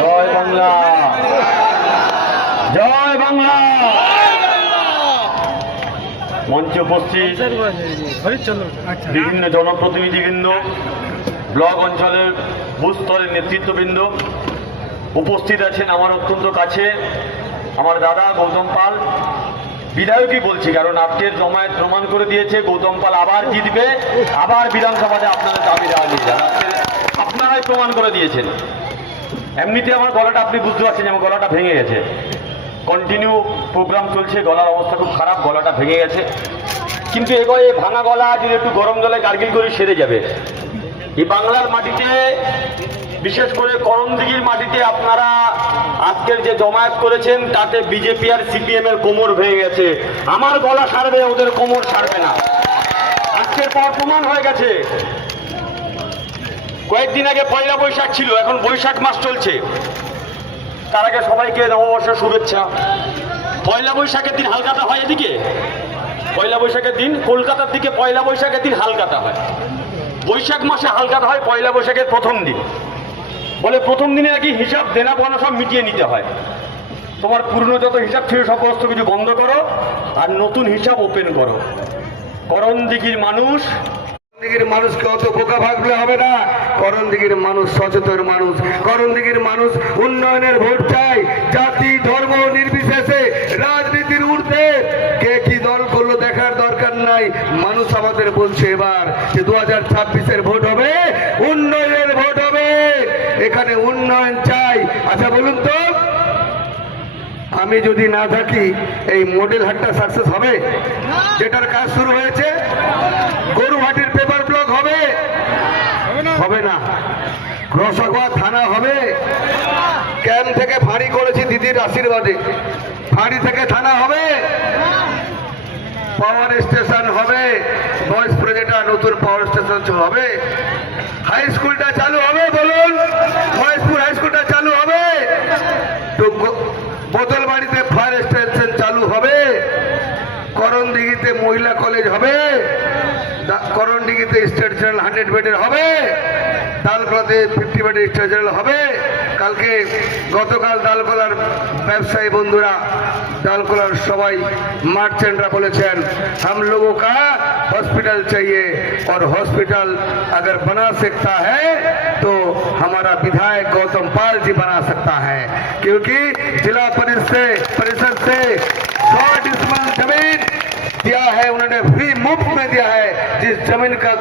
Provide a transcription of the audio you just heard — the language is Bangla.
জয় বাংলা, জয় বাংলা। মঞ্চে উপস্থিত বিভিন্ন জনপ্রতিনিধিবৃন্দ, ব্লক অঞ্চলের বুথ স্তরের নেতৃত্ববৃন্দ, উপস্থিত আছেন আমার অত্যন্ত কাছে আমার দাদা গৌতম পাল। বিধায়কই বলছি, কারণ আজকের জমায়েত প্রমাণ করে দিয়েছে গৌতম পাল আবার জিতবে, আবার বিধানসভাতে আপনাদের দাবি দেওয়া নিয়ে যান। আপনারাই প্রমাণ করে দিয়েছেন। এমনিতে আমার গলাটা আপনি বুঝতে পারছেন, আমার গলাটা ভেঙে গেছে। কন্টিনিউ প্রোগ্রাম চলছে, গলার অবস্থা খুব খারাপ, গলাটা ভেঙে গেছে। কিন্তু এগোয় ভাঙা গলা যদি একটু গরম জলে গার্গিল করে সেরে যাবে। এই বাংলার মাটিতে, বিশেষ করে করণদিঘির মাটিতে আপনারা আজকের যে জমায়েত করেছেন তাতে বিজেপি আর সিপিএম এর কোমর ভেঙে গেছে। আমার গলা সারবে, ওদের কোমর সারবে না। আজকের পর প্রমাণ হয়ে গেছে। কয়েকদিন আগে পয়লা বৈশাখ ছিল, এখন বৈশাখ মাস চলছে। তার আগে সবাইকে নববর্ষের শুভেচ্ছা। পয়লা বৈশাখের দিন হালকাতা হয় এদিকে, পয়লা বৈশাখের দিন কলকাতার দিকে পয়লা বৈশাখের দিন হালকাতা হয়, বৈশাখ মাসে হালকাতা হয় পয়লা বৈশাখের প্রথম দিন। বলে প্রথম দিনে নাকি হিসাব দেনা পাওনা সব মিটিয়ে নিতে হয়। তোমার পুরনো যত হিসাব ছিল সমস্ত কিছু বন্ধ করো আর নতুন হিসাব ওপেন করো। করণদিঘির মানুষ, করণদিঘির মানুষকে অত বোকা ভাবলে হবে না। করণদিঘির মানুষ সচেতন মানুষ। করণদিঘির মানুষ উন্নয়নের ভোট চাই, জাতি ধর্ম নির্বিশেষে, রাজনীতির ঊর্ধ্বে কে কি দল করলো দেখার দরকার নাই। মানুষ আমাদের বলছে এবার যে 2026-এর ভোট হবে, উন্নয়নের ভোট হবে, এখানে উন্নয়ন চাই। আচ্ছা বলুন তো, আমি যদি না থাকি এই মডেল হাটটা সাকসেস হবে? যেটার কাজ শুরু হয়েছে, গরুহাটির পেপার ব্লক হবে? হবে না। রসগোয়া থানা হবে? ক্যাম্প থেকে ফাঁড়ি করেছি দিদির আশীর্বাদে, ফাঁড়ি থেকে থানা হবে? পাওয়ার স্টেশন হবে? মহেশপুরে যেটা নতুন পাওয়ার স্টেশন হবে? হাই স্কুলটা চালু হবে? বলুন, মহেশপুর হাই স্কুলটা চালু হবে? তো বোতলবাড়িতে ফায়ার স্টেশন চালু হবে? করণদিঘিতে মহিলা কলেজ হবে? করণদিঘিতে স্টেট জেনারেল 100 বেডের হবে? দালকোলাতে 50 বেডের স্টেট জেনারেল হবে? কালকে গতকাল দালকোলার ব্যবসায়ী বন্ধুরা, दालकोला सबाई मार्चेंटरा बोलेছেন हम लोगों का हॉस्पिटल चाहिए और हॉस्पिटल अगर बना सकता है तो हमारा विधायक गौतम पाल जी बना सकता है, क्योंकि जिला परिषद से 100 डिसमिल जमीन दिया है, उन्होंने फ्री मुफ्त में दिया है। जिस जमीन का